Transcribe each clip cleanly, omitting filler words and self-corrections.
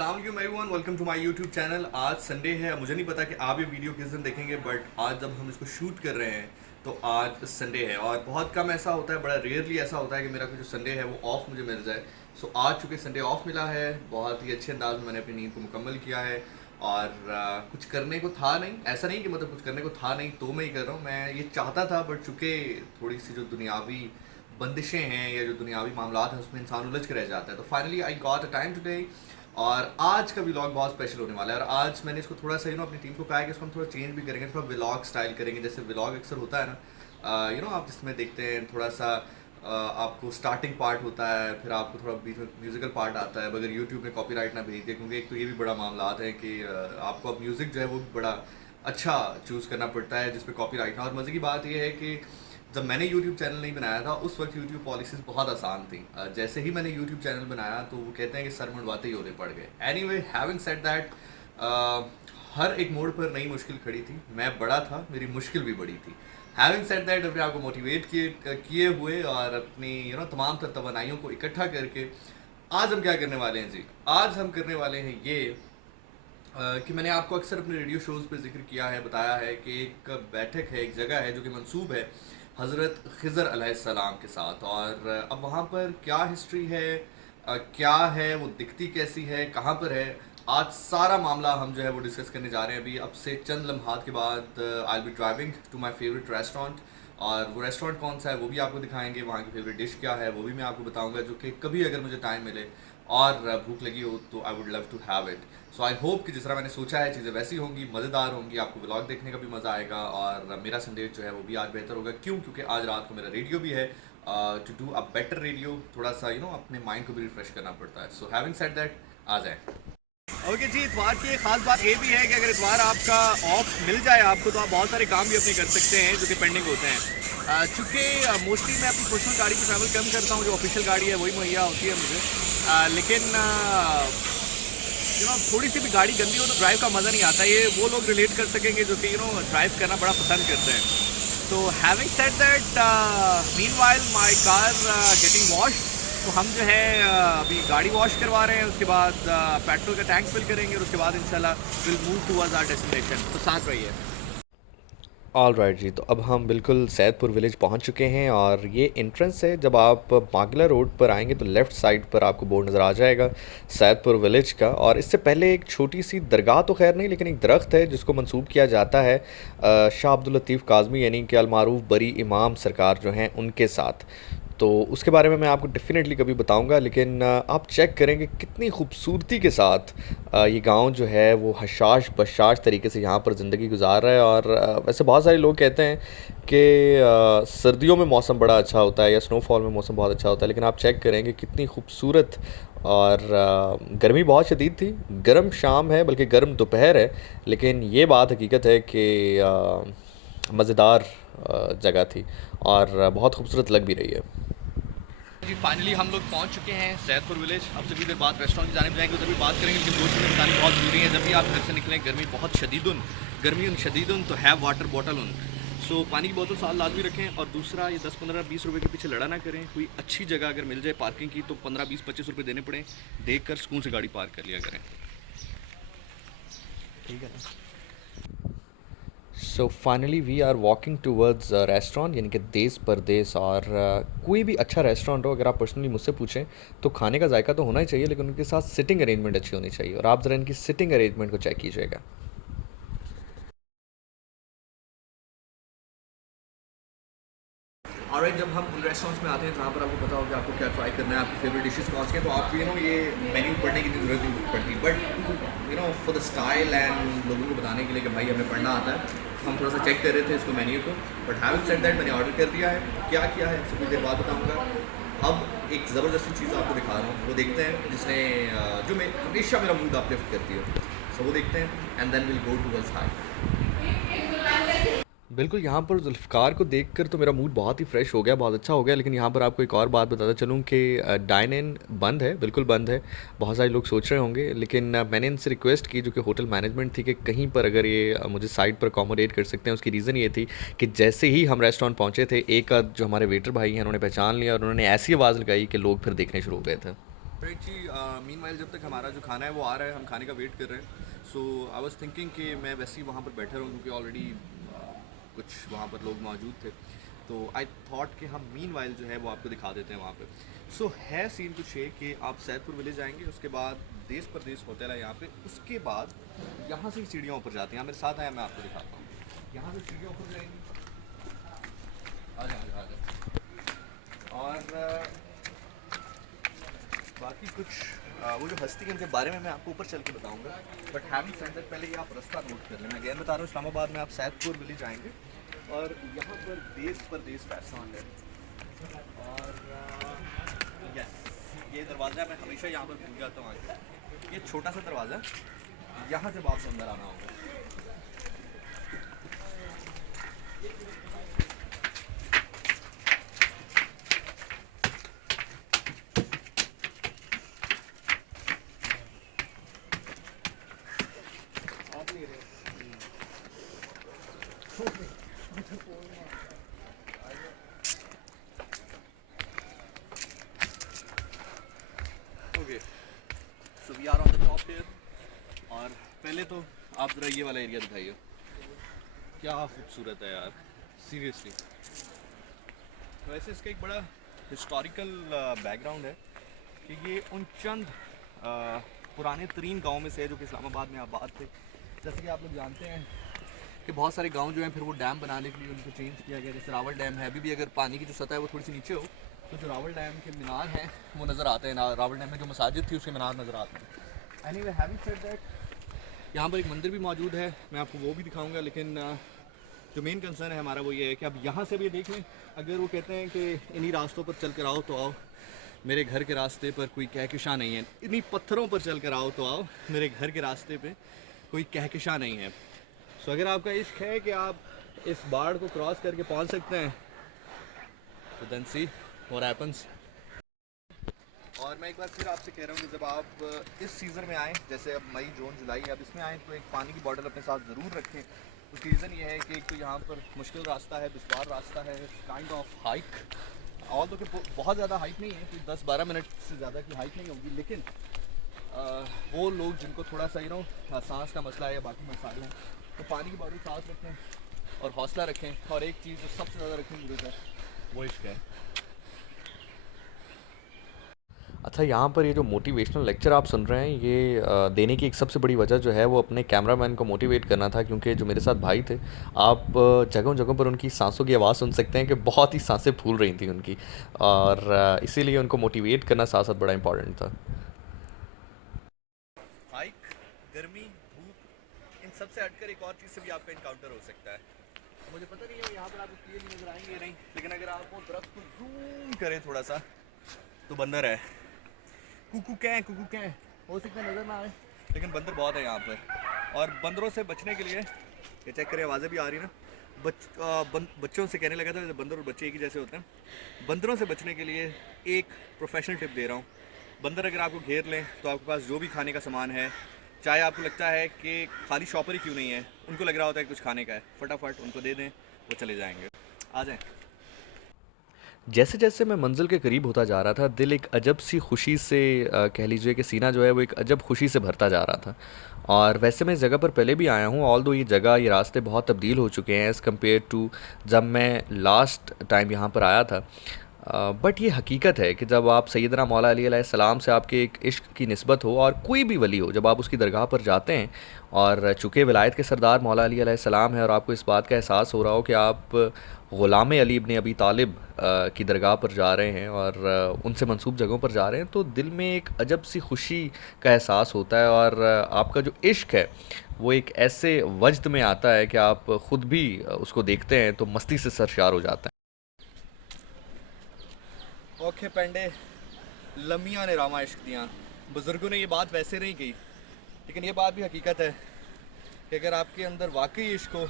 Everyone, welcome to my YouTube channel. आज Sunday है। मुझे नहीं पता कि आप ये वीडियो किस दिन देखेंगे, बट आज जब हम इसको शूट कर रहे हैं तो आज संडे है और बहुत कम ऐसा होता है, बड़ा रेयरली ऐसा होता है कि मेरा जो संडे है वो ऑफ मुझे मिल जाए। सो आज चूँकि संडे ऑफ मिला है, बहुत ही अच्छे अंदाज में मैंने अपनी नींद को मुकम्मल किया है और कुछ करने को था नहीं, ऐसा नहीं कि मतलब कुछ करने को था नहीं तो मैं ही कर रहा हूँ। मैं ये चाहता था, बट चूँकि थोड़ी सी जो दुनियावी बंदिशें हैं या जो दुनियावी मामला हैं उसमें इंसान उलझ के रह जाता है, तो finally I got a time today. और आज का व्लॉग बहुत स्पेशल होने वाला है और आज मैंने इसको थोड़ा सा अपनी टीम को कहा है कि इसको हम थोड़ा चेंज भी करेंगे, थोड़ा व्लॉग स्टाइल करेंगे। जैसे व्लॉग अक्सर होता है ना, आप जिसमें देखते हैं थोड़ा सा आपको स्टार्टिंग पार्ट होता है, फिर आपको थोड़ा बीच में म्यूज़िकल पार्ट आता है, अगर यूट्यूब में कॉपीराइट ना भेज दे, क्योंकि एक तो ये भी बड़ा मामला है कि आपको अब म्यूज़िक जो है वो भी बड़ा अच्छा चूज़ करना पड़ता है जिस पे कॉपीराइट ना। और मज़े की बात यह है कि जब मैंने YouTube चैनल नहीं बनाया था उस वक्त YouTube पॉलिसीज़ बहुत आसान थी। जैसे ही मैंने YouTube चैनल बनाया तो वो कहते हैं कि सर मुंडवाते ही होने पड़ गए। एनीवे, हैविंग सेड दैट, हर एक मोड़ पर नई मुश्किल खड़ी थी। मैं बड़ा था, मेरी मुश्किल भी बड़ी थी। हैविंग सेड दैट, अपने आप को मोटिवेट किए हुए और अपनी तमाम तर तवानाइयों को इकट्ठा करके आज हम क्या करने वाले हैं जी। आज हम करने वाले हैं ये कि मैंने आपको अक्सर अपने रेडियो शोज़ पे जिक्र किया है, बताया है कि एक बैठक है, एक जगह है जो कि मंसूब है हज़रत ख़िज़र अलैहिस्सलाम के साथ। और अब वहाँ पर क्या हिस्ट्री है, क्या है, वो दिखती कैसी है, कहाँ पर है, आज सारा मामला हम जो है वो डिस्कस करने जा रहे हैं। अभी अब से चंद लम्हात के बाद I will be driving to my favourite restaurant, और वो रेस्टोरेंट कौन सा है वो भी आपको दिखाएंगे, वहाँ की फेवरेट डिश क्या है वो भी मैं आपको बताऊँगा, जो कि कभी अगर मुझे टाइम मिले और भूख लगी हो तो I would love to have it. So I hope कि जिस तरह मैंने सोचा है चीज़ें वैसी होंगी, मज़ेदार होंगी, आपको व्लॉग देखने का भी मज़ा आएगा और मेरा संडे जो है वो भी आज बेहतर होगा। क्योंकि आज रात को मेरा रेडियो भी है, to do a better radio. थोड़ा सा अपने माइंड को भी रिफ्रेश करना पड़ता है। सो हैविंग सेड दैट, आ जाए। ओके जी, इतवार की एक खास बात ये भी है कि अगर इतवार आपका ऑफ मिल जाए आपको, तो आप बहुत सारे काम भी अपने कर सकते हैं जो कि पेंडिंग होते हैं। चूँकि मोस्टली मैं अपनी पर्सनल गाड़ी पर ट्रैवल कम करता हूँ, जो ऑफिशियल गाड़ी है वही मुहैया होती है मुझे। लेकिन थोड़ी सी भी गाड़ी गंदी हो तो ड्राइव का मज़ा नहीं आता। ये वो लोग रिलेट कर सकेंगे जो कि ड्राइव करना बड़ा पसंद करते हैं। तो having said that, meanwhile my car getting wash, तो हम जो है अभी गाड़ी वॉश करवा रहे हैं, उसके बाद पेट्रोल का टैंक फिल करेंगे और उसके बाद इंशाल्लाह will move towards our destination. तो साथ रहिए। ऑल राइट जी, तो अब हम बिल्कुल सैदपुर विलेज पहुंच चुके हैं और ये एंट्रेंस है। जब आप मागला रोड पर आएंगे तो लेफ़्ट साइड पर आपको बोर्ड नज़र आ जाएगा सैदपुर विलेज का। और इससे पहले एक छोटी सी दरगाह तो खैर नहीं, लेकिन एक दरख्त है जिसको मंसूब किया जाता है शाह अब्दुल लतीफ़ काज़मी यानी कि अलमारूफ बरी इमाम सरकार जो हैं उनके साथ। तो उसके बारे में मैं आपको डेफ़िनेटली कभी बताऊंगा। लेकिन आप चेक करेंगे कितनी खूबसूरती के साथ ये गांव जो है वो हशाश बशाश तरीके से यहाँ पर ज़िंदगी गुजार रहा है। और वैसे बहुत सारे लोग कहते हैं कि सर्दियों में मौसम बड़ा अच्छा होता है या स्नोफॉल में मौसम बहुत अच्छा होता है, लेकिन आप चेक करेंगे कितनी खूबसूरत। और गर्मी बहुत शदीद थी, गर्म शाम है बल्कि गर्म दोपहर है, लेकिन ये बात हकीकत है कि मज़ेदार जगह थी और बहुत खूबसूरत लग भी रही है। जी फाइनली हम लोग पहुंच चुके हैं सैदपुर विलेज। अब से भी देर बाद रेस्टोरेंट की जाने जाएंगे, उधर भी बात करेंगे, लेकिन दो चीज़ें बतानी बहुत ज़रूरी है। जब भी आप घर से निकलें, गर्मी शदीदुन तो हैव वाटर बॉटल उन। सो पानी की बोतल साथ लाजमी रखें। और दूसरा, ये 10-15-20 रुपए के पीछे लड़ा ना करें। कोई अच्छी जगह अगर मिल जाए पार्किंग की तो 15-20-25 रुपये देने पड़े, देख कर सुकून से गाड़ी पार्क कर लिया करें, ठीक है ना। So finally we are walking towards restaurant यानी कि देश परदेस। और कोई भी अच्छा रेस्टोरेंट हो, अगर आप पर्सनली मुझसे पूछें तो खाने का जायका तो होना ही चाहिए, लेकिन उनके साथ सिटिंग अरेंजमेंट अच्छी होनी चाहिए। और आप ज़रा इनकी सिटिंग अरेंजमेंट को चेक कीजिएगा। और जब हम उन रेस्टोरेंट्स में आते हैं जहाँ पर आपको पता हो कि आपको क्या ट्राई करना है, आपकी फेवरेट डिशेस कौन सी हैं, तो आपको ये मेन्यू पढ़ने की ज़रूरत नहीं पड़ती। But for the style and लोगों को बताने के लिए कि भाई हमें पढ़ना आता है, हम थोड़ा सा चेक कर रहे थे इसको मेन्यू को। बट हैविंग सेड दैट, मैंने ऑर्डर कर दिया है। क्या किया है इससे कुछ देर बाद बताऊँगा। अब एक ज़बरदस्ती चीज़ आपको दिखा रहा हूँ, वो देखते हैं जिसने जो मैं हमेशा मेरा मूड अपलिफ्ट करती है। सो वो देखते हैं and then will go towards high. बिल्कुल, यहाँ पर ज़ुल्फ़िकार को देखकर तो मेरा मूड बहुत ही फ्रेश हो गया, बहुत अच्छा हो गया। लेकिन यहाँ पर आपको एक और बात बताता चलूँ कि डाइन इन बंद है, बिल्कुल बंद है। बहुत सारे लोग सोच रहे होंगे, लेकिन मैंने इनसे रिक्वेस्ट की जो कि होटल मैनेजमेंट थी कि कहीं पर अगर ये मुझे साइड पर अकोमोडेट कर सकते हैं। उसकी रीज़न ये थी कि जैसे ही हम रेस्टोरेंट पहुँचे थे, एक आध जो हमारे वेटर भाई हैं उन्होंने पहचान लिया और उन्होंने ऐसी आवाज़ लगाई कि लोग फिर देखने शुरू हो गए थे। राइट जी। मीनवाइल जब तक हमारा जो खाना है वो आ रहा है, हम खाने का वेट कर रहे हैं। सो आई वाज थिंकिंग कि मैं वैसे ही वहाँ पर बैठा रहूँ क्योंकि ऑलरेडी कुछ वहाँ पर लोग मौजूद थे। तो आई थॉट कि हम मीनवाइल जो है वो आपको दिखा देते हैं वहाँ पे। सो है सीन कुछ ये कि आप सैदपुर विलेज आएंगे, उसके बाद देश परदेश होटल है यहाँ पे, उसके बाद यहाँ से सीढ़ियों ऊपर जाते हैं। मेरे साथ आया, मैं आपको दिखाता हूँ। यहाँ से सीढ़ियों ऊपर जाएंगी, आ जाए आ जाए। और बाकी कुछ वो जो हस्ती है उनके बारे में मैं आपको ऊपर चल के बताऊंगा। बट हैविंग सेड दैट, पहले ये आप रास्ता नोट कर लें। मैं अगेन बता रहा हूँ, इस्लामाबाद में आप सैदपुर विलेज आएंगे और यहाँ पर देश परदेश रेस्टोरेंट है। और यस, ये दरवाज़ा मैं हमेशा यहाँ पर भूल जाता हूँ आके। ये छोटा सा दरवाज़ा, यहाँ से आपको अंदर आना होगा। आप नहीं रहे okay. So we are on the top here. और पहले तो आप ज़रा ये वाला एरिया दिखाइए, क्या खूबसूरत है यार, सीरियसली। वैसे इसका एक बड़ा हिस्टोरिकल बैकग्राउंड है कि ये उन चंद पुराने तरीन गाँव में से है जो कि इस्लामाबाद में आबाद थे। जैसे कि आप लोग जानते हैं कि बहुत सारे गांव जो हैं फिर वो डैम बनाने के लिए उनको चेंज किया गया। जैसे रावल डैम है, अभी भी अगर पानी की जो सतह है वो थोड़ी सी नीचे हो तो जो रावल डैम के मीनार हैं वो नज़र आते हैं। रावल डैम में जो मसाजिद थी उसके मीनार नज़र आते हैं। एनीवे, हैविंग सेड दैट, यहाँ पर एक मंदिर भी मौजूद है, मैं आपको वो भी दिखाऊँगा। लेकिन जो मेन कंसर्न है हमारा वो ये है कि अब यहाँ से भी देख लें, अगर वो कहते हैं कि इन्हीं रास्तों पर चल कर आओ तो आओ, मेरे घर के रास्ते पर कोई कहकशा नहीं है। इन्हीं पत्थरों पर चल कर आओ तो आओ, मेरे घर के रास्ते पे कोई कहकशा नहीं है। सो अगर आपका इश्क है कि आप इस बाढ़ को क्रॉस करके पहुंच सकते हैं तो देन सी व्हाट हैपेंस। और मैं एक बार फिर आपसे कह रहा हूँ कि जब आप इस सीज़न में आएँ, जैसे अब मई जून जुलाई, अब इसमें आएँ तो एक पानी की बॉटल अपने साथ ज़रूर रखें। उसकी रीज़न ये है कि एक तो यहाँ पर मुश्किल रास्ता है, दुश्वार रास्ता है, काइंड ऑफ हाइक। ऑल तो कि बहुत ज़्यादा हाइक नहीं है, कोई 10-12 मिनट से ज़्यादा की हाइक नहीं होगी। लेकिन वो लोग जिनको थोड़ा सा सांस का मसला है या बाकी मसाले हैं, तो पानी की बॉटल साथ रखें और हौसला रखें। और एक चीज़ जो सबसे ज़्यादा रखने की ज़रूरत है वो इश्क है। अच्छा, यहाँ पर ये जो मोटिवेशनल लेक्चर आप सुन रहे हैं, ये देने की एक सबसे बड़ी वजह जो है वो अपने कैमरामैन को मोटिवेट करना था, क्योंकि जो मेरे साथ भाई थे, आप जगहों जगहों पर उनकी सांसों की आवाज़ सुन सकते हैं कि बहुत ही सांसें फूल रही थी उनकी, और इसीलिए उनको मोटिवेट करना साथ साथ बड़ा इम्पोर्टेंट था। हाइक, गर्मी, धूप, इन सब से हटकर एक और चीज़ से भी आपका इनकाउंटर हो सकता है। तो मुझे पता नहीं है यहाँ पर आपको क्लियर नज़र आएंगे नहीं, लेकिन अगर आप वो दरख्त को जूम करें थोड़ा सा तो बंदर है। कुकू क्या है, हो सकता है नज़र ना आए, लेकिन बंदर बहुत है यहाँ पर। और बंदरों से बचने के लिए, ये चेक करें, आवाज़ें भी आ रही ना। बच्चों से कहने लगा था, बंदर और बच्चे एक ही जैसे होते हैं। बंदरों से बचने के लिए एक प्रोफेशनल टिप दे रहा हूँ। बंदर अगर आपको घेर लें तो आपके पास जो भी खाने का सामान है, चाहे आपको लगता है कि खाली शॉपर ही क्यों नहीं है, उनको लग रहा होता है कुछ खाने का है, फटाफट उनको दे दें, वो चले जाएंगे। आ जाएं। जैसे जैसे मैं मंजिल के करीब होता जा रहा था, दिल एक अजब सी खुशी से, कह लीजिए कि सीना जो है वो एक अजब खुशी से भरता जा रहा था। और वैसे मैं इस जगह पर पहले भी आया हूँ, ऑल दो ये जगह, ये रास्ते बहुत तब्दील हो चुके हैं एज़ कम्पेयर टू जब मैं लास्ट टाइम यहाँ पर आया था। बट ये हकीकत है कि जब आप सैयदना मौला अली अलैहिस्सलाम से आपके एक इश्क की निस्बत हो, और कोई भी वली हो, जब आप उसकी दरगाह पर जाते हैं, और चूँकि विलायत के सरदार मौला अली अलैहिस्सलाम है, और आपको इस बात का एहसास हो रहा हो कि आप ग़ुलाम अली इब्न अबी तालिब की दरगाह पर जा रहे हैं और उनसे मंसूब जगहों पर जा रहे हैं, तो दिल में एक अजब सी खुशी का एहसास होता है। और आपका जो इश्क है वो एक ऐसे वजद में आता है कि आप ख़ुद भी उसको देखते हैं तो मस्ती से सरशार हो जाते हैं। ओके पेंडे, लम्मियाँ ने रामा इश्क दियाँ। बुज़ुर्गों ने ये बात वैसे नहीं की, लेकिन ये बात भी हकीकत है कि अगर आपके अंदर वाकई इश्क हो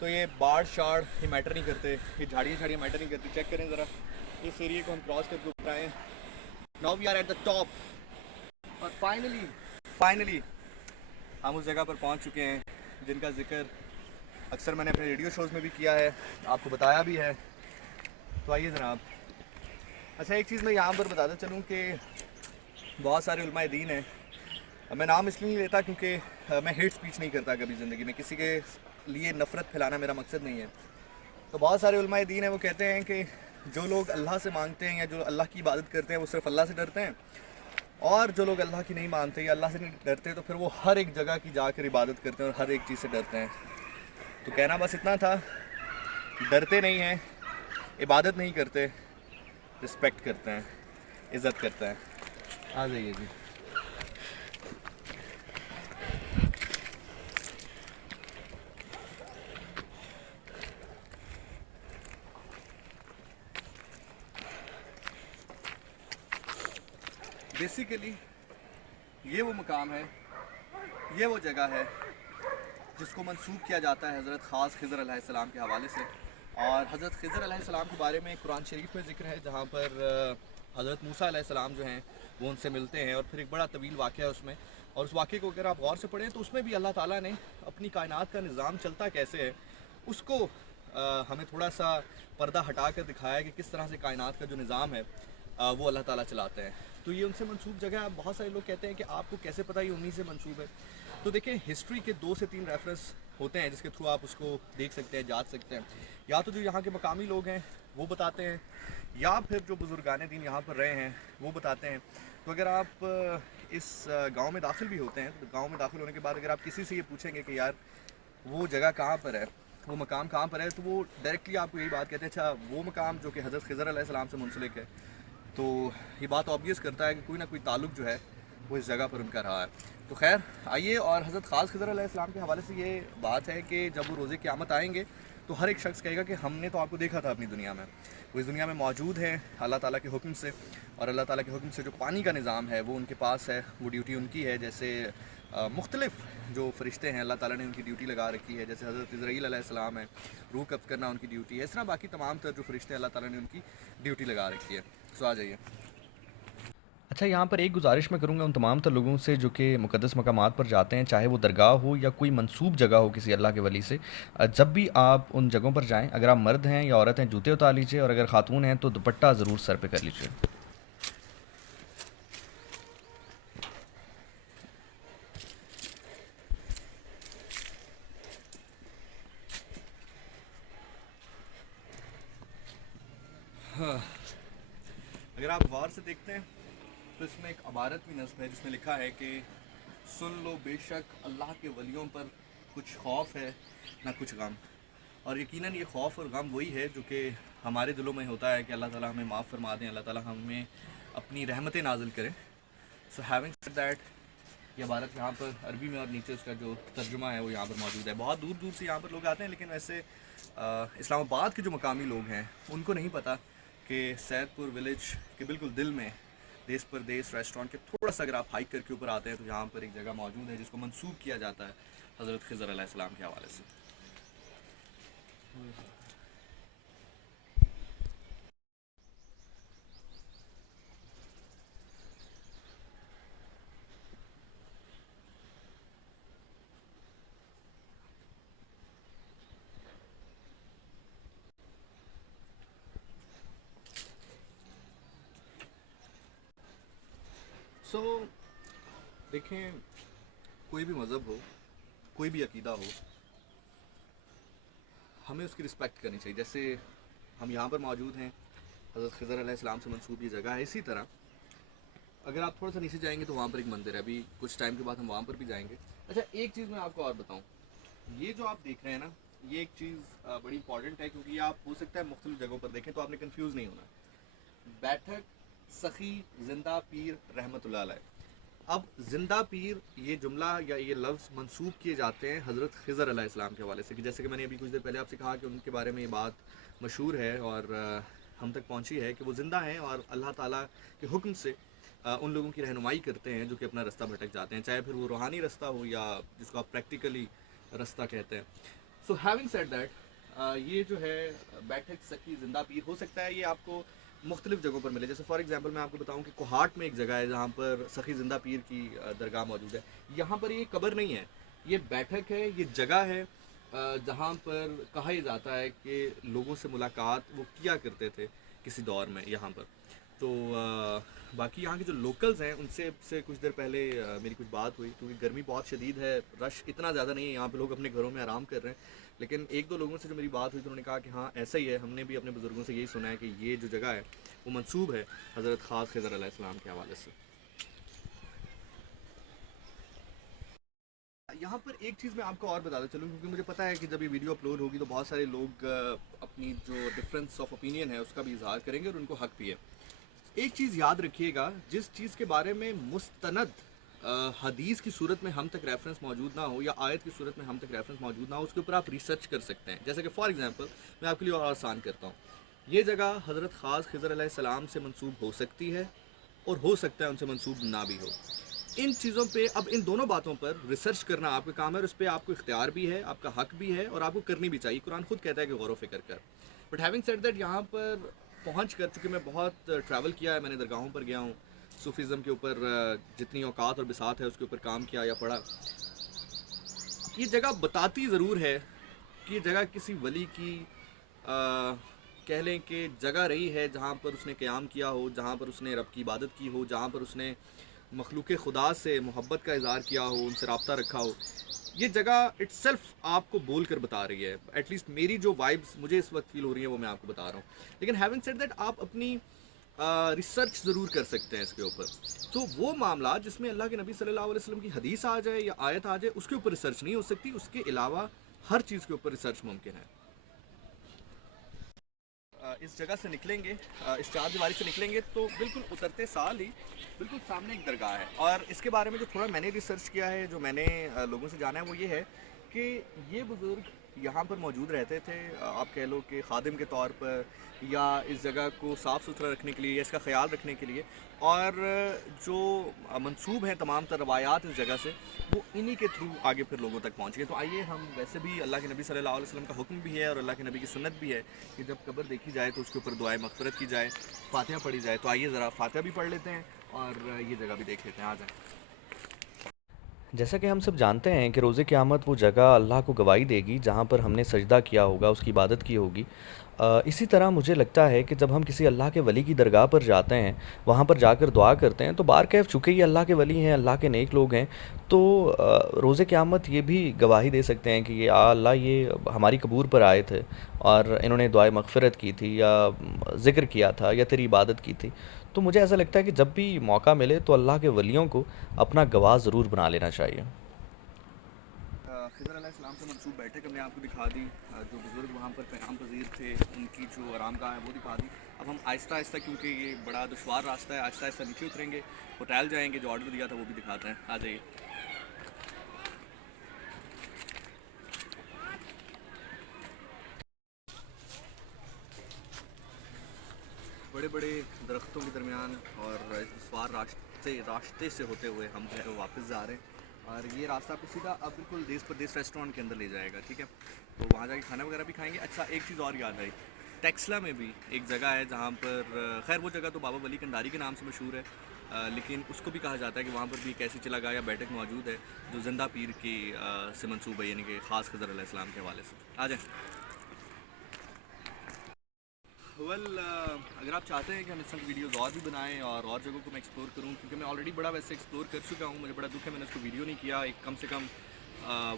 तो ये बाढ़ शाड़ ये मैटर नहीं करते, ये झाड़ियाँ झाड़ियाँ मैटर नहीं करती। चेक करें ज़रा इस एरिए को, हम क्रॉस करके ऊपर आए। Now we are at the top, और फाइनली हम उस जगह पर पहुंच चुके हैं जिनका जिक्र अक्सर मैंने अपने रेडियो शोज़ में भी किया है, आपको बताया भी है। तो आइए जनाब। अच्छा, एक चीज़ मैं यहाँ पर बताता चलूँ कि बहुत सारे उलमाए दीन हैं। मैं नाम इसलिए नहीं लेता क्योंकि मैं हेट स्पीच नहीं करता कभी ज़िंदगी में, किसी के लिए नफ़रत फैलाना मेरा मकसद नहीं है। तो बहुत सारे उलमाए दीन हैं, वो कहते हैं कि जो लोग अल्लाह से मांगते हैं या जो अल्लाह की इबादत करते हैं वो सिर्फ अल्लाह से डरते हैं, और जो लोग अल्लाह की नहीं मानते या अल्लाह से नहीं डरते तो फिर वो हर एक जगह की जाकर इबादत करते हैं और हर एक चीज़ से डरते हैं। तो कहना बस इतना था, डरते नहीं हैं, इबादत नहीं करते, रिस्पेक्ट करते हैं, इज़्ज़त करते हैं। आ जाइए जी। बेसिकली ये वो मकाम है, ये वो जगह है जिसको मंसूब किया जाता है हज़रत ख़ास खिज़र अलैहिस्सलाम के हवाले से। और हज़रत खिज़र अलैहिस्सलाम के बारे में कुरान शरीफ में ज़िक्र है, जहाँ पर हज़रत मूसा अलैहिस्सलाम जो हैं वो उनसे मिलते हैं, और फिर एक बड़ा तवील वाक़या है उसमें। और उस वाक़े को अगर आप गौर से पढ़ें तो उसमें भी अल्लाह ताला ने अपनी कायनात का निज़ाम चलता कैसे है उसको हमें थोड़ा सा पर्दा हटा कर दिखाया है कि किस तरह से कायनात का जो निज़ाम है वो अल्लाह ताला चलाते हैं। तो ये उनसे मंसूब जगह है। बहुत सारे लोग कहते हैं कि आपको कैसे पता ये उन्हीं से मंसूब है। तो देखें, हिस्ट्री के 2 से 3 रेफरेंस होते हैं जिसके थ्रू आप उसको देख सकते हैं, जांच सकते हैं। या तो जो यहाँ के मकामी लोग हैं वो बताते हैं, या फिर जो बुजुर्गान दीन यहाँ पर रहे हैं वो बताते हैं। तो अगर आप इस गांव में दाखिल भी होते हैं तो गांव में दाखिल होने के बाद अगर आप किसी से ये पूछेंगे कि यार वो जगह कहाँ पर है, वो मकाम कहाँ पर है, तो वो डायरेक्टली आपको यही बात कहते हैं, अच्छा वो मकाम जो कि हज़रत खिज़र अलैहिस्सलाम से मुंसलिक है। तो ये बात ऑब्वियस करता है कि कोई ना कोई ताल्लुक़ जो है वो इस जगह पर उनका रहा है। तो खैर आइए, और हज़रत ख़ास खिज़र अलैहिस्सलाम के हवाले से ये बात है कि जब वो रोज़े क़यामत आएंगे तो हर एक शख्स कहेगा कि हमने तो आपको देखा था अपनी दुनिया में, वो इस दुनिया में मौजूद हैं अल्लाह ताला के हुक्म से, और अल्लाह ताला के हुक्म से जो पानी का निज़ाम है वो उनके पास है, वो ड्यूटी उनकी है। जैसे मुख्तलिफ़ जो फ़रिश्ते हैं अल्लाह ताला ने उनकी ड्यूटी लगा रखी है, जैसे हज़रत इज़राईल अलैहिस्सलाम है, रूह कब्ज़ करना उनकी ड्यूटी है। इस तरह बाकी तमाम तर जो फ़रिश्ते अल्लाह ताला ने उनकी ड्यूटी लगा रखी है। सो आ जाइए। अच्छा, यहाँ पर एक गुज़ारिश मैं करूँगा उन तमाम तर लोगों से जो कि मुक़द्दस मकामात पर जाते हैं, चाहे वो दरगाह हो या कोई मंसूब जगह हो किसी अल्लाह के वली से। जब भी आप उन जगहों पर जाएँ, अगर आप मर्द हैं या औरत हैं, जूते उतार लीजिए, और अगर ख़ातून हैं तो दुपट्टा ज़रूर सर पे कर लीजिए। अगर आप गौर से देखते हैं तो इसमें एक इबारत भी नस्ब है जिसमें लिखा है कि सुन लो बेशक अल्लाह के वलियों पर कुछ खौफ है ना कुछ गम। और यकीनन ये खौफ और गम वही है जो कि हमारे दिलों में होता है कि अल्लाह ताला हमें माफ़ फरमा दें, अल्लाह ताला हमें अपनी रहमतें नाजिल करें। सो हैविंग सेड दैट, ये इबारत यहाँ पर अरबी में और नीचे उसका जो तर्जुमा है वो यहाँ पर मौजूद है। बहुत दूर दूर से यहाँ पर लोग आते हैं, लेकिन वैसे इस्लामाबाद के जो मकामी लोग हैं उनको नहीं पता कि सैदपुर विलेज के बिल्कुल दिल में देश परदेश रेस्टोरेंट के थोड़ा सा अगर आप हाइक करके ऊपर आते हैं तो यहाँ पर एक जगह मौजूद है जिसको मंसूब किया जाता है हज़रत खिज़र अलैहिस्सलाम के हवाले से। सो देखें, कोई भी मज़हब हो, कोई भी अकीदा हो, हमें उसकी रिस्पेक्ट करनी चाहिए। जैसे हम यहाँ पर मौजूद हैं, हज़रत खिज़र अलैहिस्सलाम से मंसूब ये जगह है। इसी तरह अगर आप थोड़ा सा नीचे जाएंगे तो वहाँ पर एक मंदिर है, अभी कुछ टाइम के बाद हम वहाँ पर भी जाएंगे। अच्छा, एक चीज़ मैं आपको और बताऊँ, ये जो आप देख रहे हैं ना, ये एक चीज़ बड़ी इंपॉर्टेंट है, क्योंकि आप हो सकता है मुख्तलिफ जगहों पर देखें तो आपने कन्फ्यूज़ नहीं होना। बैठक सखी जिंदा पीर रहमतुल्लाह अलैह। अब जिंदा पीर ये जुमला या ये लफ्ज़ मंसूब किए जाते हैं हज़रत खिज़र अलैहिस्सलाम के हवाले से, कि जैसे कि मैंने अभी कुछ देर पहले आपसे कहा कि उनके बारे में ये बात मशहूर है और हम तक पहुंची है कि वो ज़िंदा हैं और अल्लाह ताला के हुक्म से उन लोगों की रहनुमाई करते हैं जो कि अपना रास्ता भटक जाते हैं, चाहे फिर वो रूहानी रास्ता हो या जिसको आप प्रैक्टिकली रास्ता कहते हैं। सो हैविंग सेड दैट, ये जो है बैठक सखी जिंदा पीर, हो सकता है ये आपको मुख्तलिफ जगहों पर मिले। जैसे फॉर एग्जांपल मैं आपको बताऊं कि कोहाट में एक जगह है जहाँ पर सखी जिंदा पीर की दरगाह मौजूद है। यहाँ पर ये कब्र नहीं है, ये बैठक है, ये जगह है जहाँ पर कहा यह जाता है कि लोगों से मुलाकात वो किया करते थे किसी दौर में यहाँ पर। तो बाकी यहाँ के जो लोकल्स हैं उनसे कुछ देर पहले मेरी कुछ बात हुई, क्योंकि गर्मी बहुत शदीद है, रश इतना ज़्यादा नहीं है, यहाँ पे लोग अपने घरों में आराम कर रहे हैं। लेकिन एक दो लोगों से जो मेरी बात हुई तो उन्होंने कहा कि हाँ ऐसा ही है, हमने भी अपने बुज़ुर्गों से यही सुना है कि ये जो जगह है वो मंसूब है हज़रत ख़ास खिज़र अलैहिस्सलाम के हवाले से। यहाँ पर एक चीज़ मैं आपको और बताता चलूँ, क्योंकि मुझे पता है कि जब ये वीडियो अपलोड होगी तो बहुत सारे लोग अपनी जो डिफरेंस ऑफ ओपिनियन है उसका भी इजहार करेंगे और उनको हक भी है। एक चीज़ याद रखिएगा, जिस चीज़ के बारे में मुस्तनद हदीस की सूरत में हम तक रेफरेंस मौजूद ना हो या आयत की सूरत में हम तक रेफरेंस मौजूद ना हो, उसके ऊपर आप रिसर्च कर सकते हैं। जैसे कि फॉर एग्जांपल मैं आपके लिए और आसान करता हूँ, ये जगह हज़रत ख़ास खिज़र अलैहिस्सलाम से मंसूब हो सकती है और हो सकता है उनसे मंसूब ना भी हो। इन चीज़ों पे, अब इन दोनों बातों पर रिसर्च करना आपका काम है और उस पर आपको इख्तियार भी है, आपका हक भी है और आपको करनी भी चाहिए। कुरान खुद कहता है कि गौर व फिक्र कर। बट हैविंग सेड दैट, यहाँ पर पहुँच कर, चूँकि मैं बहुत ट्रैवल किया है, मैंने दरगाहों पर गया हूँ, सूफीज़म के ऊपर जितनी औकात और बिसात है उसके ऊपर काम किया या पढ़ा, ये जगह बताती ज़रूर है कि ये जगह किसी वली की कह लें कि जगह रही है जहाँ पर उसने क़याम किया हो, जहाँ पर उसने रब की इबादत की हो, जहाँ पर उसने मखलूक खुदा से मोहब्बत का इज़हार किया हो, उनसे रब्ता रखा हो। ये जगह इट्सेल्फ आपको बोल कर बता रही है। एटलीस्ट मेरी जो वाइब्स मुझे इस वक्त फील हो रही है वो मैं आपको बता रहा हूँ। लेकिन हैविंग सेड दैट, आप अपनी रिसर्च ज़रूर कर सकते हैं इसके ऊपर। तो वो मामला जिसमें अल्लाह के नबी सल्लल्लाहु अलैहि वसल्लम की हदीस आ जाए या आयत आ जाए, उसके ऊपर रिसर्च नहीं हो सकती। उसके अलावा हर चीज़ के ऊपर रिसर्च मुमकिन है। इस जगह से निकलेंगे, इस चार दीवारी से निकलेंगे तो बिल्कुल उतरते साल ही बिल्कुल सामने एक दरगाह है। और इसके बारे में जो थोड़ा मैंने रिसर्च किया है, जो मैंने लोगों से जाना है, वो ये है कि ये बुज़ुर्ग यहाँ पर मौजूद रहते थे, आप कह लो कि खादिम के तौर पर, या इस जगह को साफ़ सुथरा रखने के लिए या इसका ख्याल रखने के लिए। और जो मंसूब हैं तमाम तर रवायात इस जगह से, वो इन्हीं के थ्रू आगे फिर लोगों तक पहुँच गए। तो आइए, हम वैसे भी अल्लाह के नबी सल्लल्लाहु अलैहि वसल्लम का हुक्म भी है और अल्लाह के नबी की सुन्नत भी है कि जब कब्र देखी जाए तो उसके ऊपर दुआए मग़फ़िरत की जाए, फ़ातिहा पढ़ी जाए। तो आइए ज़रा फ़ातिहा भी पढ़ लेते हैं और ये जगह भी देख लेते हैं। आ जाए। जैसा कि हम सब जानते हैं कि रोज़े क़यामत वो जगह अल्लाह को गवाही देगी जहाँ पर हमने सजदा किया होगा, उसकी इबादत की होगी। इसी तरह मुझे लगता है कि जब हम किसी अल्लाह के वली की दरगाह पर जाते हैं, वहाँ पर जाकर दुआ करते हैं, तो बारकैफ़ चूँकि ये अल्लाह के वली हैं, अल्लाह के नेक लोग हैं, तो रोज़े क़यामत ये भी गवाही दे सकते हैं कि या अल्लाह, ये हमारी कब्र पर आए थे और इन्होंने दुआए मग़फ़िरत की थी या ज़िक्र किया था या तेरी इबादत की थी। तो मुझे ऐसा लगता है कि जब भी मौका मिले तो अल्लाह के वलियों को अपना गवाह ज़रूर बना लेना चाहिए। खिज़र अलैहिस्सलाम से मंसूब बैठक हमने आपको दिखा दी, जो बुज़ुर्ग वहाँ पर क़याम पज़ीर थे उनकी जो आरामगाह है वो दिखा दी। अब हम आहिस्ता आहिस्ता, क्योंकि ये बड़ा दुश्वार रास्ता है, आहिस्ता आहिस्ता नीचे उतरेंगे, होटल जाएंगे, जो ऑर्डर दिया था वो भी दिखाते हैं। आ जाइए। बड़े बड़े दरख्तों के दरमियान और इस दुश्वार रास्ते से होते हुए हम जो है वो वापस जा रहे हैं। और ये रास्ता आपको सीधा अब बिल्कुल देश परदेश रेस्टोरेंट के अंदर ले जाएगा, ठीक है। तो वहाँ जाके खाना वगैरह भी खाएंगे। अच्छा, एक चीज़ और याद आई, टेक्सला में भी एक जगह है जहाँ पर, खैर वो जगह तो बाबा वली कंडारी के नाम से मशहूर है, लेकिन उसको भी कहा जाता है कि वहाँ पर भी एक ऐसी चिलागाह या बैठक मौजूद है जो जिंदा पीर की से मंसूब है, यानी कि ख़ास खिज़र अलैहिस्सलाम के हवाले से। आ जाए। अगर आप चाहते हैं कि हम इस तरह की वीडियोज़ और भी बनाएं और जगहों को मैं एक्सप्लोर करूं, क्योंकि मैं ऑलरेडी बड़ा वैसे एक्सप्लोर कर चुका हूं, मुझे बड़ा दुख है मैंने उसको वीडियो नहीं किया। एक कम से कम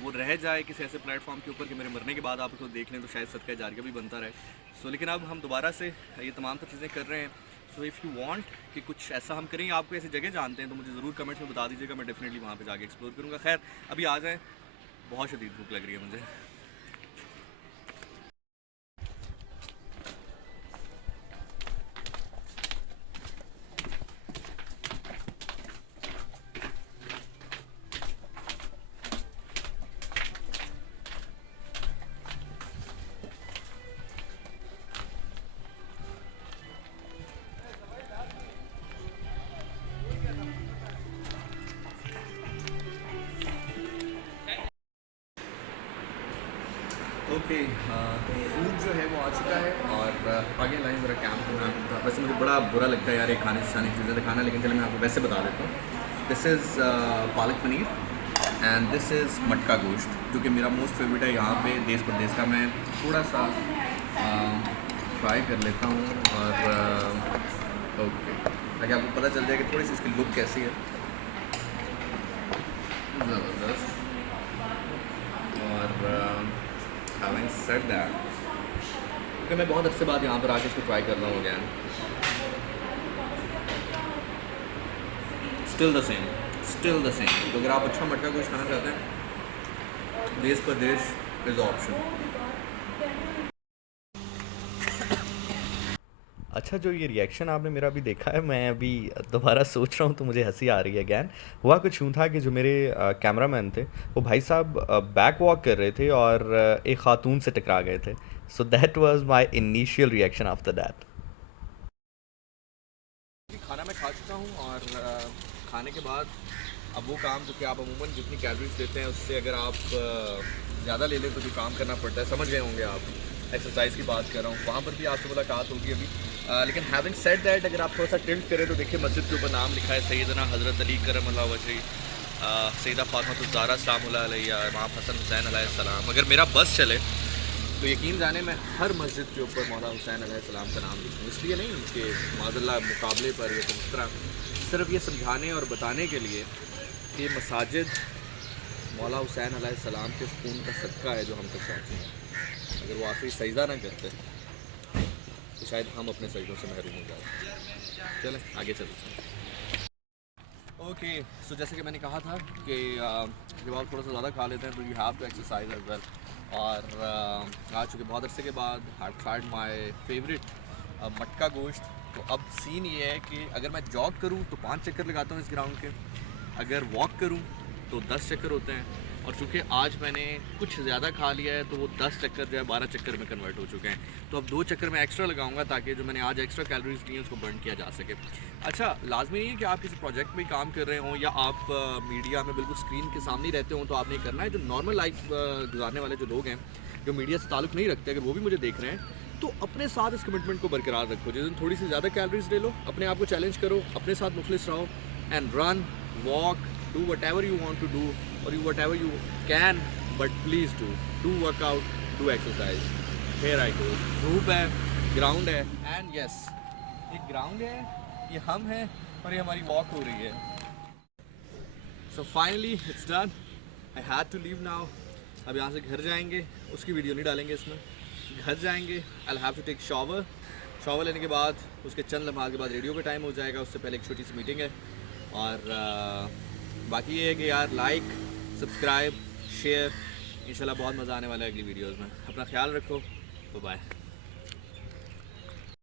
वो रह जाए किसी ऐसे प्लेटफॉर्म के ऊपर कि मेरे मरने के बाद आप उसको देख लें, तो शायद सदका जारिया भी बनता रहे। लेकिन अब हम दोबारा से ये तमाम तर चीज़ें कर रहे हैं। सो इफ़ यू वांट कि कुछ ऐसा हम करें, आपको ऐसी जगह जानते हैं, तो मुझे ज़रूर कमेंट्स में बता दीजिएगा, मैं डेफिनेटली वहाँ पर जाके एक्सप्लोर करूँगा। खैर, अभी आ जाएँ, बहुत शदीद भूख लग रही है मुझे। ओके, फूड जो है वो आ चुका है और आगे लाइन ज़रा कैंप में आपको बता। वैसे मुझे बड़ा बुरा लगता है यार ये खाने शाने की चीज़ें दिखाना, लेकिन चलो मैं आपको वैसे बता देता हूँ। This is palak paneer and this is मटका गोश्त, जो कि मेरा मोस्ट फेवरेट है यहाँ पे देश प्रदेश का। मैं थोड़ा सा ट्राई कर लेता हूँ और ओके, ताकि आपको पता चल जाए कि थोड़ी सी इसकी लुक कैसी है। ज़बरदस्त। और हैविंग सेड दैट, क्योंकि मैं बहुत अरसे बाद यहाँ पर आके इसको ट्राई कर रहा हूँ अगैन, स्टिल द सेम। तो अगर आप अच्छा मटका गोश्त खाना चाहते हैं, देश परदेश इज़ ऑप्शन। अच्छा, जो ये रिएक्शन आपने मेरा अभी देखा है, मैं अभी दोबारा सोच रहा हूँ तो मुझे हंसी आ रही है अगैन। हुआ कुछ यूँ था कि जो मेरे कैमरामैन थे, वो भाई साहब बैक वॉक कर रहे थे और एक खातून से टकरा गए थे। So that was my initial reaction after that. खाना मैं खा चुका हूँ और खाने के बाद अब वो काम जो कि आप अमूमन जितनी कैलोरीज लेते हैं उससे अगर आप ज़्यादा ले लें तो जो काम करना पड़ता है, समझ गए होंगे आप, एक्सरसाइज की बात कर रहा हूँ, वहाँ पर भी आपसे मुलाकात होगी अभी। लेकिन हैविंग सेड दैट, अगर आप थोड़ा सा टिल्ट करें तो देखिए मस्जिद के ऊपर नाम लिखा है सैयदना हज़रत अली करमल्लाहु वजही, सैयदा फातिमा ज़हरा सलामुल्लाह अलैहा, इमाम हसन हुसैन अलैहिस्सलाम। अगर मेरा बस चले तो यकीन जाने मैं हर मस्जिद के ऊपर मौला हुसैन अलैहिस्सलाम का नाम लिखूँ, इसलिए नहीं कि माज़अल्लाह मुकाबले पर या इस तरह, सिर्फ ये समझाने और बताने के लिए कि मसाजिद मौला हुसैन अलैहिस्सलाम के खून का सदका है जो हम तक पहुँचे हैं। अगर वो आखिरी सजदा ना करते तो शायद हम अपने सजदों से महरूम हो जाते। चलें आगे चलते हैं। ओके, सो जैसे कि मैंने कहा था कि जब आप थोड़ा सा ज़्यादा खा लेते हैं तो you have to exercise as well. और आज चूँकि बहुत अरसे के बाद आई ट्राइड माय फेवरेट मटका गोश्त। तो अब सीन ये है कि अगर मैं जॉग करूँ तो 5 चक्कर लगाता हूँ इस ग्राउंड के, अगर वॉक करूँ तो 10 चक्कर होते हैं, और चूँकि आज मैंने कुछ ज़्यादा खा लिया है तो वो 10 चक्कर जो है 12 चक्कर में कन्वर्ट हो चुके हैं। तो अब 2 चक्कर मैं एक्स्ट्रा लगाऊंगा ताकि जो मैंने आज एक्स्ट्रा कैलोरीज ली हैं उसको बर्न किया जा सके। अच्छा, लाजमी नहीं है कि आप किसी प्रोजेक्ट में काम कर रहे हों या आप मीडिया में बिल्कुल स्क्रीन के सामने ही रहते हों तो आपने करना है। जो नॉर्मल लाइफ गुजारने वाले जो लोग हैं, जो मीडिया से ताल्लुक़ नहीं रखते, अगर वो भी मुझे देख रहे हैं तो अपने साथ इस कमिटमेंट को बरकरार रखो। जिस दिन थोड़ी सी ज़्यादा कैलोरीज ले लो, अपने आप को चैलेंज करो, अपने साथ मुखलिस रहो and run, walk, do whatever you want to do or you whatever you can, but please do workout, do exercise. Here I go, धूप है, ग्राउंड है, and yes, ये ग्राउंड है, ये हम हैं और ये हमारी वॉक हो रही है। So finally it's done. I had to leave now. अब यहाँ से घर जाएंगे, उसकी वीडियो नहीं डालेंगे इसमें। घर जाएंगे, I'll have to take shower लेने के बाद उसके चंद लम्हात के बाद रेडियो का टाइम हो जाएगा, उससे पहले एक छोटी सी मीटिंग है। और बाकी ये है कि यार लाइक, सब्सक्राइब, शेयर, इंशाल्लाह बहुत मज़ा आने वाला है अगली वीडियोज़ में। अपना ख्याल रखो, बाय।